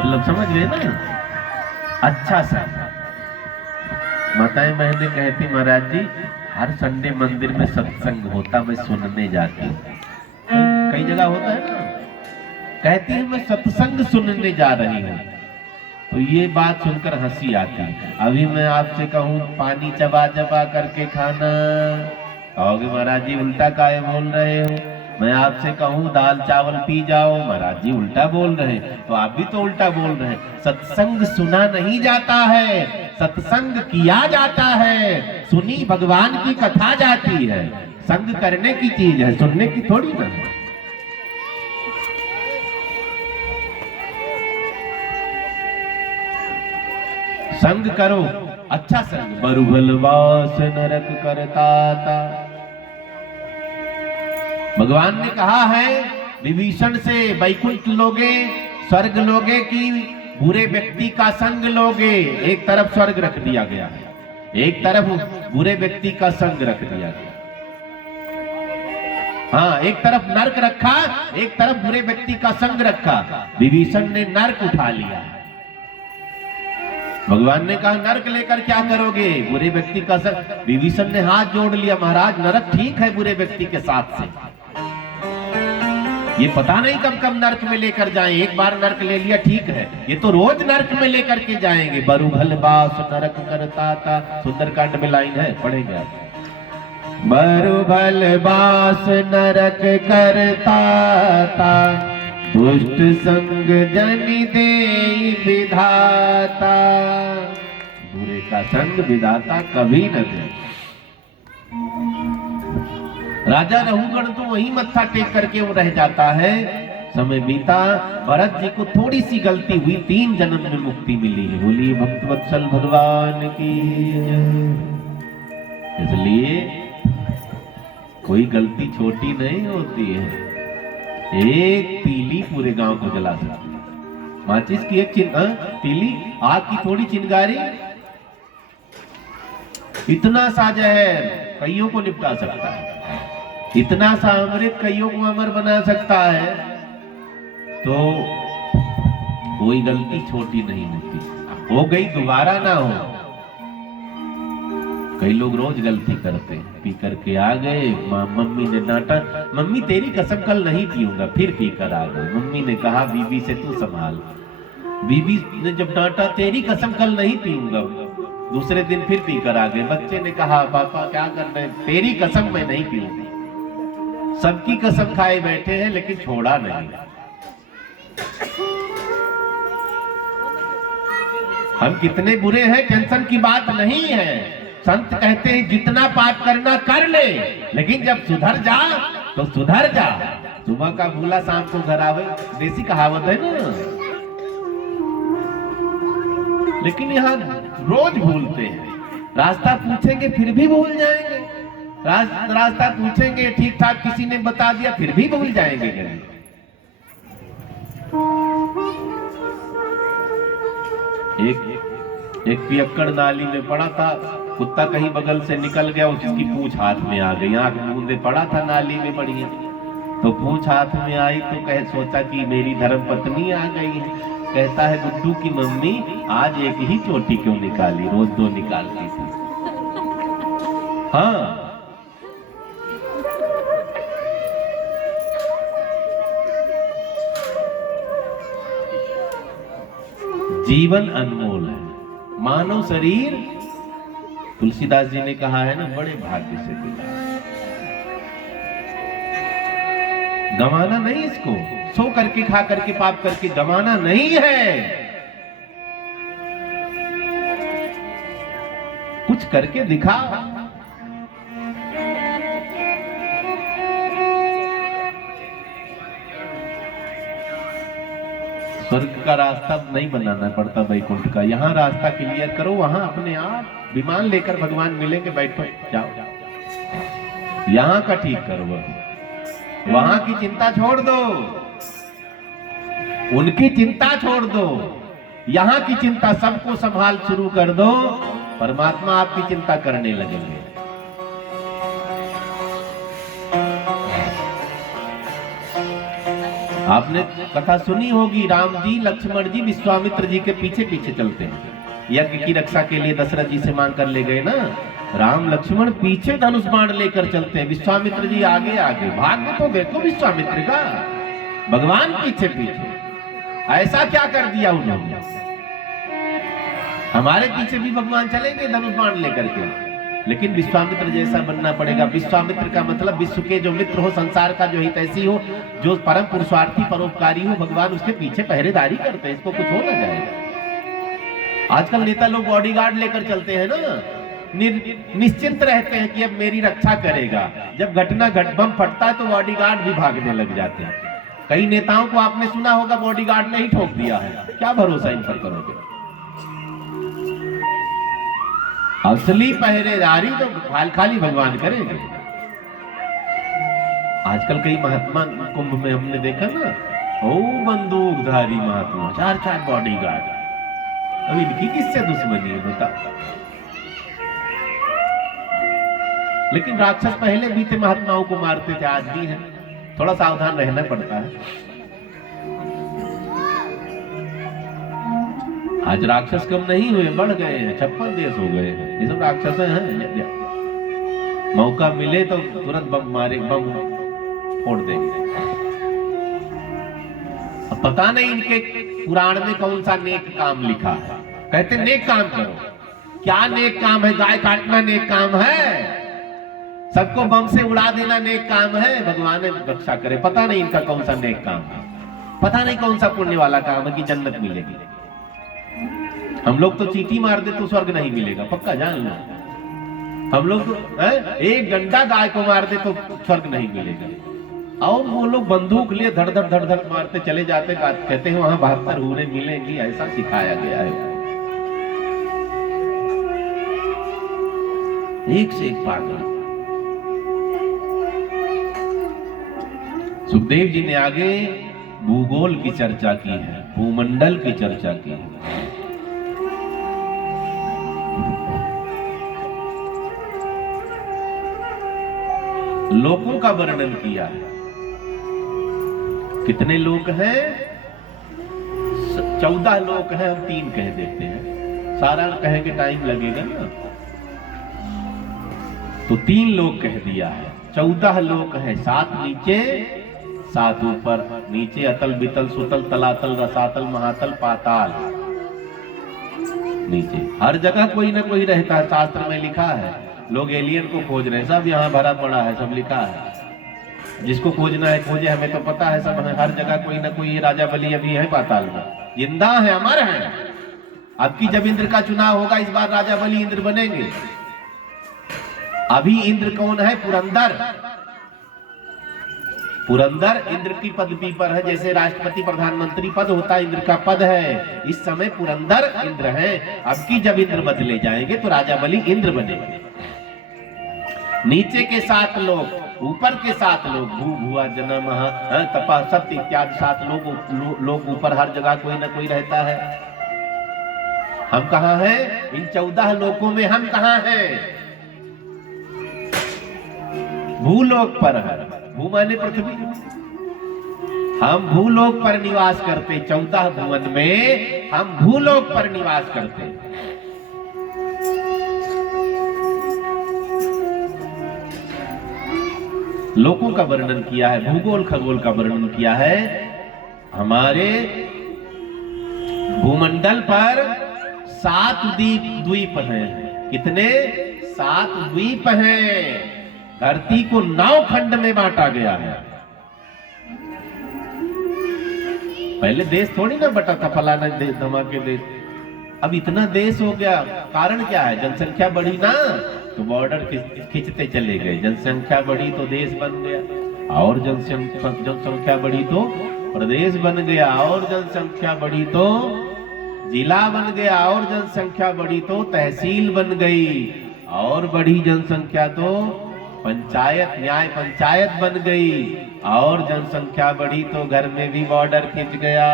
मतलब समझ गए ना, अच्छा संग। माताएं बहनें कहती महाराज जी हर संडे मंदिर में सत्संग होता, मैं सुनने जाती हूँ। कई जगह होता है ना, कहती है मैं सत्संग सुनने जा रही हूँ। तो ये बात सुनकर हंसी आती है। अभी मैं आपसे कहूँ पानी चबा चबा करके खाना, कहोगे महाराज जी उल्टा काहे बोल रहे हो। मैं आपसे कहूँ दाल चावल पी जाओ, महाराज जी उल्टा बोल रहे हैं। तो आप भी तो उल्टा बोल रहे हैं। सत्संग सुना नहीं जाता है, सत्संग किया जाता है। सुनी भगवान की कथा जाती है। संग करने की चीज है, सुनने की थोड़ी ना। संग करो, अच्छा संग। बरुभलवास नरक करताता। भगवान ने कहा है विभीषण से वैकुंठ लोगे, स्वर्ग लोगे कि बुरे व्यक्ति का संग लोगे। एक तरफ स्वर्ग रख दिया गया है, एक तरफ बुरे व्यक्ति का संग रख दिया गया। हाँ, एक तरफ नरक रखा, एक तरफ बुरे व्यक्ति का संग रखा। विभीषण ने नरक उठा लिया। भगवान ने कहा नरक लेकर क्या करोगे, बुरे व्यक्ति का संग। विभीषण ने हाथ जोड़ लिया, महाराज नरक ठीक है बुरे व्यक्ति के साथ से, ये पता नहीं कब कब नरक में लेकर जाएं। एक बार नरक ले लिया ठीक है, ये तो रोज नरक में लेकर के जाएंगे। बरुभल बास नरक करताता, सुंदरकांड में लाइन है, पढ़ेंगे आप। बरुभल बास नरक करताता, दुष्ट संग जनि देई विधाता। बुरे का संग विधाता कभी न दे। राजा रहुगण तो वहीं मत्था टेक करके वो रह जाता है। समय बीता, भरत जी को थोड़ी सी गलती हुई, 3 जन्म में मुक्ति मिली है। बोलिए भक्तवत्सल भगवान की। इसलिए कोई गलती छोटी नहीं होती है। एक तीली पूरे गांव को जला सकती है। माचिस की एक तीली, आग की थोड़ी चिंगारी, इतना सा जहर कईयों को निपटा सकता है। इतना सा अमृत कईयों को अमर बना सकता है। तो कोई गलती छोटी नहीं होती, हो गई दोबारा ना हो। कई लोग रोज गलती करते हैं, पी करके आ गए, मम्मी ने डांटा, मम्मी तेरी कसम कल नहीं पीऊंगा, फिर पी कर आ गए। मम्मी ने कहा बीबी से तू संभाल। बीबी ने जब डांटा तेरी कसम कल नहीं पीऊंगा, दूसरे दिन फिर पी कर आ गए। बच्चे ने कहा पापा क्या कर रहे हैं, तेरी कसम मैं नहीं पीऊंगा। सबकी कसम खाए बैठे हैं लेकिन छोड़ा नहीं। हम कितने बुरे हैं टेंशन की बात नहीं है। संत कहते हैं जितना पाप करना कर ले, लेकिन जब सुधर जा तो सुधर जा। सुबह का भूला शाम को घर आवे, देसी कहावत है ना। लेकिन यहाँ रोज भूलते हैं। रास्ता पूछेंगे फिर भी भूल जाएंगे, रास्ता पूछेंगे ठीक ठाक किसी ने बता दिया फिर भी भूल जाएंगे। एक पियक्कड़ नाली में पड़ा था, कुत्ता कहीं बगल से निकल गया, उसकी पूंछ हाथ में आ गई। आंख मूंदे पड़ा था नाली में बढ़िया, तो पूंछ हाथ में आई तो कह सोचा कि मेरी धर्म पत्नी आ गई है। कहता है गुड्डू की मम्मी आज एक ही चोटी क्यों निकाली, रोज 2 निकालती थी। हाँ, जीवन अनमोल है, मानव शरीर। तुलसीदास जी ने कहा है ना, बड़े भाग्य से मिला, गंवाना नहीं इसको। सो करके खा करके पाप करके गंवाना नहीं है, कुछ करके दिखा। स्वर्ग का रास्ता नहीं बनाना पड़ता वैकुंठ का, यहाँ रास्ता क्लियर करो, वहां अपने आप विमान लेकर भगवान मिलेंगे, बैठो जाओ। यहाँ का ठीक करो, वहां की चिंता छोड़ दो, उनकी चिंता छोड़ दो, यहाँ की चिंता सबको संभाल शुरू कर दो, परमात्मा आपकी चिंता करने लगेंगे। आपने कथा सुनी होगी, राम जी लक्ष्मण जी विश्वामित्र जी के पीछे पीछे चलते हैं। यज्ञ की रक्षा के लिए दशरथ जी से मांग कर ले गए ना, राम लक्ष्मण पीछे धनुष बाण लेकर चलते हैं, विश्वामित्र जी आगे आगे। भाग्य तो देखो विश्वामित्र का, भगवान पीछे पीछे। ऐसा क्या कर दिया उन्होंने? हमारे पीछे भी भगवान चलेंगे धनुष बाण लेकर के, लेकिन विश्वामित्र जैसा बनना पड़ेगा। विश्वामित्र का मतलब विश्व के जो मित्र हो, संसार का जो हितैषी हो, जो परम पुरुषार्थी परोपकारी हो, भगवान उसके पीछे पहरेदारी करते हैं, इसको कुछ हो ना जाएगा। आजकल नेता लोग बॉडीगार्ड लेकर चलते हैं ना, निश्चिंत रहते हैं कि अब मेरी रक्षा करेगा। जब बम फटता है तो बॉडीगार्ड भी भागने लग जाते हैं। कई नेताओं को आपने सुना होगा बॉडीगार्ड ने ही ठोक दिया है, क्या भरोसा इन पर करोगे? असली पहरेदारी तो खाली भगवान करेंगे। आजकल कई महात्मा कुंभ में हमने देखा ना, ओ बंदूकधारी महात्मा, 4-4 बॉडीगार्ड। अब इनकी किससे दुश्मनी है बता? लेकिन राक्षस पहले भी थे, महात्माओं को मारते थे, आज भी है। थोड़ा सावधान रहना पड़ता है। आज राक्षस कम नहीं हुए, बढ़ गए हैं, 56 देश हो गए हैं। ये सब राक्षस हैं। मौका मिले तो तुरंत बम मारे, बम फोड़ देंगे। अब पता नहीं इनके पुराण में कौन सा नेक काम लिखा है। कहते नेक काम करो, क्या नेक काम है? गाय काटना नेक काम है? सबको बम से उड़ा देना नेक काम है? भगवान रक्षा करे। पता नहीं इनका कौन सा नेक काम है, पता नहीं कौन सा पुण्य वाला काम है कि जन्नत मिलेगी। हम लोग तो चींटी मार दे तो स्वर्ग नहीं मिलेगा, पक्का जान लो। हम लोग एक गंडा गाय को मार दे तो स्वर्ग नहीं मिलेगा। और वो लोग बंदूक लिए धड़ धड़ मारते चले जाते, कहते हैं वहां 72 हूरें मिलेंगी, ऐसा सिखाया गया है। एक से एक पागल। सुखदेव जी ने आगे भूगोल की चर्चा की है, भूमंडल की चर्चा की है। लोकों का वर्णन किया है। कितने लोक हैं? 14 लोक हैं, हम 3 कह देते हैं, सारा कहेंगे टाइम लगेगा ना, तो 3 लोक कह दिया है। 14 लोक है, 7 नीचे 7 ऊपर। नीचे अतल बितल सुतल तलातल रसातल महातल पाताल। नीचे हर जगह कोई ना कोई रहता है, शास्त्र में लिखा है। लोग एलियन को खोज रहे हैं, सब यहाँ भरा पड़ा है, सब लिखा है। जिसको खोजना है खोजे, हमें तो पता है सब है, हर जगह कोई ना कोई। राजा बलि अभी है पाताल में, जिंदा है, अमर है। अब की जब इंद्र का चुनाव होगा, इस बार राजा बलि इंद्र बनेंगे। अभी इंद्र कौन है? पुरंदर। पुरंदर इंद्र की पदवी पर है, जैसे राष्ट्रपति प्रधानमंत्री पद होता है, इंद्र का पद है। इस समय पुरंदर इंद्र है। अब की जब इंद्र बदले जाएंगे तो राजा बलि इंद्र बनेंगे। नीचे के 7 लोग, ऊपर के 7 लोग, भू भुआ जन्म तपा सत्य इत्यादि 7 लोग ऊपर, हर जगह कोई ना कोई रहता है। हम कहाँ हैं? इन 14 लोकों में हम कहाँ हैं? भूलोक पर है। भू माने पृथ्वी। हम भूलोक पर निवास करते, 14 भुवन में हम भूलोक पर निवास करते। लोकों का वर्णन किया है, भूगोल खगोल का वर्णन किया है। हमारे भूमंडल पर 7 द्वीप हैं। कितने? 7 द्वीप हैं। धरती को 9 खंड में बांटा गया है। पहले देश थोड़ी ना बटा था, फलाना देश धमाके देश। अब इतना देश हो गया, कारण क्या है? जनसंख्या बढ़ी ना, तो बॉर्डर खींचते चले गए। जनसंख्या बढ़ी तो देश बन गया, और जनसंख्या बढ़ी तो प्रदेश बन गया, और जनसंख्या बढ़ी तो जिला बन गया, और जनसंख्या बढ़ी तो तहसील बन गई, और बढ़ी जनसंख्या तो पंचायत, न्याय पंचायत बन गई, और जनसंख्या बढ़ी तो घर में भी बॉर्डर खिंच गया।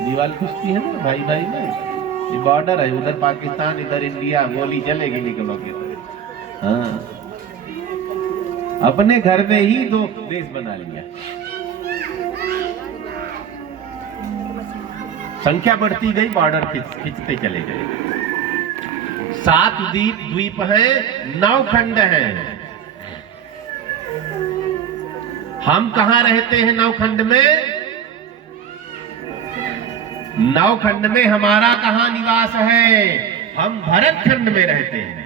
दीवार खिंचती है ना भाई भाई में, ये बॉर्डर है, उधर पाकिस्तान इधर इंडिया, गोली चलेगी निकलोगे तो। हाँ, अपने घर में ही 2 देश बना लिया। संख्या बढ़ती गई, बॉर्डर खींचते चले गए। 7 द्वीप हैं, 9 खंड हैं। हम कहां रहते हैं 9 खंड में? 9 खंड में हमारा कहां निवास है? हम भरत खंड में रहते हैं।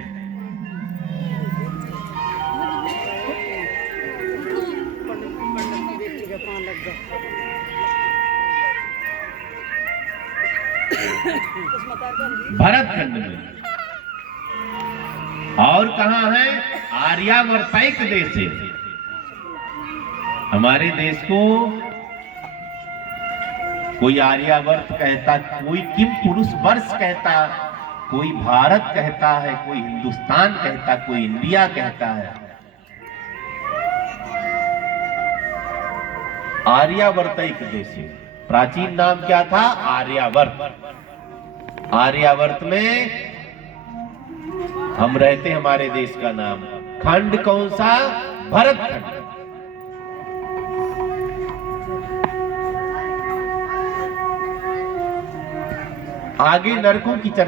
भरत खंड में। और कहां है? आर्यावर्तिक देश है। हमारे देश को कोई आर्यावर्त कहता, कोई किम पुरुष वर्ष कहता, कोई भारत कहता है, कोई हिंदुस्तान कहता, कोई इंडिया कहता है। आर्यावर्तिक देश है। प्राचीन नाम क्या था? आर्यावर्त। आर्यावर्त में हम रहते, हमारे देश का नाम। खंड कौन सा? भरत खंड। आगे नरकों की चर्चा